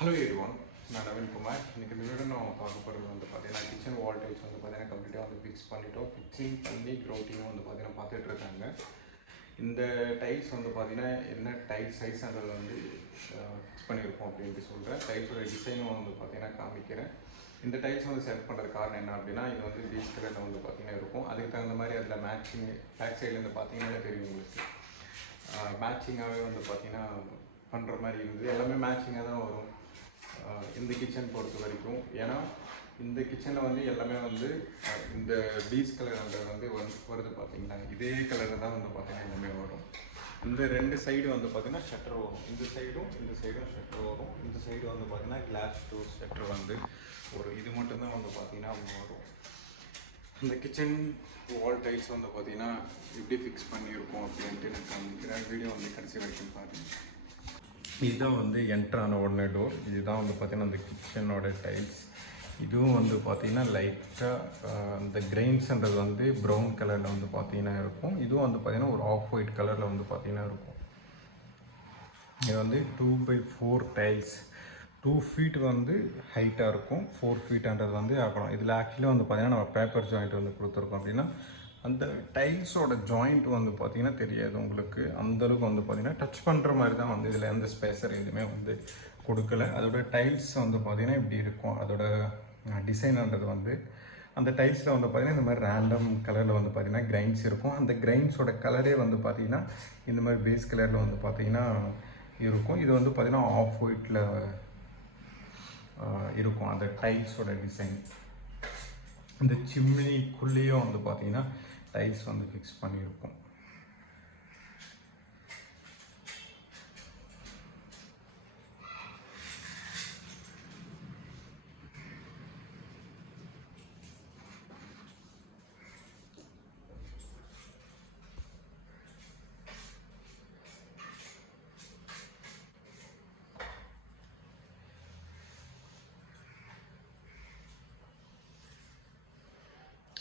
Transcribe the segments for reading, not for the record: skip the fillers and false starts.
Hello everyone, நான் நவீன் குமார். இன்னைக்கு இந்த வீடியோ நான் பார்க்க போகிறது வந்து பார்த்தீங்கன்னா கிச்சன் வால் டைல்ஸ் வந்து பார்த்தீங்கன்னா கம்ப்ளீட்டாக வந்து ஃபிக்ஸ் பண்ணிட்டோம். ஃபிக்ஸிங் பண்ணி க்ரௌட்டிங்கும் வந்து பார்த்தீங்கன்னா பார்த்துட்டு இருக்காங்க. இந்த டைல்ஸ் வந்து பார்த்தீங்கன்னா என்ன டைல் சைஸ்ன்றது வந்து ஃபிக்ஸ் பண்ணியிருக்கோம் அப்படின்ட்டு சொல்கிறேன். டைல்ஸோட டிசைனும் வந்து பார்த்தீங்கன்னா காமிக்கிறேன். இந்த டைல்ஸ் வந்து செலக்ட் பண்ணுறது காரணம் என்ன அப்படின்னா இது வந்து பீச் கலரில் வந்து பார்த்தீங்கன்னா இருக்கும். அதுக்கு தகுந்த மாதிரி அதில் மேட்சிங் பேக் சைட்லேருந்து பார்த்தீங்கன்னாலே தெரியும் உங்களுக்கு. மேட்சிங்காகவே வந்து பார்த்தீங்கன்னா பண்ணுற மாதிரி இருந்தது. எல்லாமே மேட்சிங்காக தான் வரும் இந்த கிச்சன் பொறுத்த வரைக்கும். ஏன்னா இந்த கிச்சனில் வந்து எல்லாமே வந்து இந்த பீச் கலர் வந்து வருது பார்த்தீங்கன்னா இதே கலர் தான் வந்து பார்த்தீங்கன்னா எல்லாமே வரும். இந்த ரெண்டு சைடு வந்து பார்த்தீங்கன்னா ஷட்டர் வரும். இந்த சைடும் ஷட்டர் வரும். இந்த சைடு வந்து பார்த்தீங்கன்னா கிளாஸ் டோர் ஷட்டர் வந்து ஒரு இது மட்டும்தான் வந்து பார்த்தீங்கன்னா வரும். இந்த கிச்சன் வால் டைல்ஸ் வந்து பார்த்தீங்கன்னா எப்படி ஃபிக்ஸ் பண்ணியிருக்கோம் அப்படின்ட்டு எனக்கு காமிக்கிறேன். வீடியோ வந்து கடைசி வரைக்கும் பாருங்கள். இதுதான் வந்து என்ட்ரான உடனே டோர். இதுதான் வந்து பார்த்தீங்கன்னா அந்த கிச்சனோட டைல்ஸ். இதுவும் வந்து பார்த்தீங்கன்னா லைட்டாக அந்த கிரெயின்ஸ்ன்றது வந்து ப்ரௌன் கலரில் வந்து பார்த்தீங்கன்னா இருக்கும். இதுவும் வந்து பார்த்தீங்கன்னா ஒரு ஆஃப் ஒயிட் கலரில் வந்து பார்த்தீங்கன்னா இருக்கும். இது வந்து 2x4 டைல்ஸ். 2 feet வந்து ஹைட்டாக இருக்கும். 4 feetன்றது வந்து ஆகணும். இதில் ஆக்சுவலி வந்து பார்த்தீங்கன்னா நம்ம பேப்பர் ஜாயிண்ட் வந்து கொடுத்துருக்கோம். அப்படின்னா அந்த டைல்ஸோட ஜாயிண்ட் வந்து பார்த்திங்கன்னா தெரியாது உங்களுக்கு. அந்தளவுக்கு வந்து பார்த்திங்கன்னா டச் பண்ணுற மாதிரி தான் வந்து இதில் எந்த ஸ்பேஸர் எதுவுமே வந்து கொடுக்கல. அதோட டைல்ஸ் வந்து பார்த்திங்கன்னா இப்படி இருக்கும். அதோட டிசைன்ன்றது வந்து அந்த டைல்ஸில் வந்து பார்த்திங்கன்னா இந்த மாதிரி ரேண்டம் கலரில் வந்து பார்த்திங்கன்னா கிரைன்ஸ் இருக்கும். அந்த கிரைன்ஸோட கலரே வந்து பார்த்திங்கன்னா இந்த மாதிரி பேஸ் கலரில் வந்து பார்த்திங்கன்னா இருக்கும். இது வந்து பார்த்திங்கன்னா ஆஃப் ஒயிட்டில் இருக்கும் அந்த டைல்ஸோட டிசைன். இந்த சிம்னிக்குள்ளேயும் வந்து பார்த்திங்கன்னா டைல்ஸ் வந்து ஃபிக்ஸ் பண்ணியிருக்கோம்.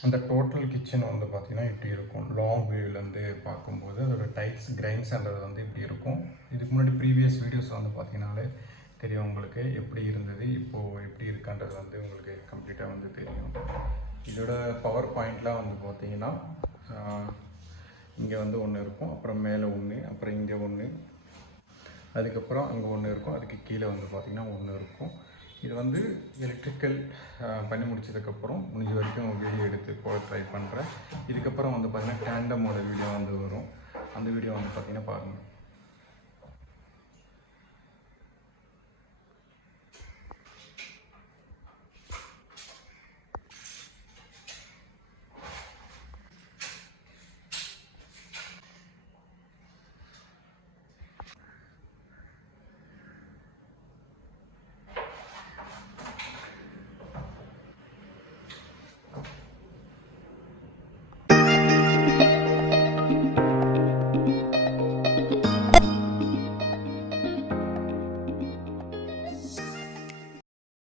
அந்த டோட்டல் கிச்சன் வந்து பார்த்திங்கன்னா இப்படி இருக்கும். லாங் வியூவிலேருந்து பார்க்கும்போது அதோட டைல்ஸ் கிரைன்ஸ்ன்றது வந்து இப்படி இருக்கும். இதுக்கு முன்னாடி ப்ரீவியஸ் வீடியோஸ் வந்து பார்த்தீங்கன்னாலே தெரியும் உங்களுக்கு எப்படி இருந்தது, இப்போது எப்படி இருக்கான்றது வந்து உங்களுக்கு கம்ப்ளீட்டாக வந்து தெரியும். இதோட பவர் பாயிண்ட்லாம் வந்து பார்த்திங்கன்னா இங்கே வந்து ஒன்று இருக்கும், அப்புறம் மேலே ஒன்று, அப்புறம் இங்கே ஒன்று, அதுக்கப்புறம் அங்கே ஒன்று இருக்கும், அதுக்கு கீழே வந்து பார்த்திங்கன்னா ஒன்று இருக்கும். இது வந்து எலக்ட்ரிக்கல் பண்ணி முடிச்சதுக்கப்புறம் முடிஞ்ச வரைக்கும் வீடியோ எடுத்து போட ட்ரை பண்ணுறேன். இதுக்கப்புறம் வந்து பார்த்திங்கன்னா டேண்டமோட வீடியோ வந்து வரும். அந்த வீடியோ வந்து பார்த்திங்கன்னா பாருங்கள்.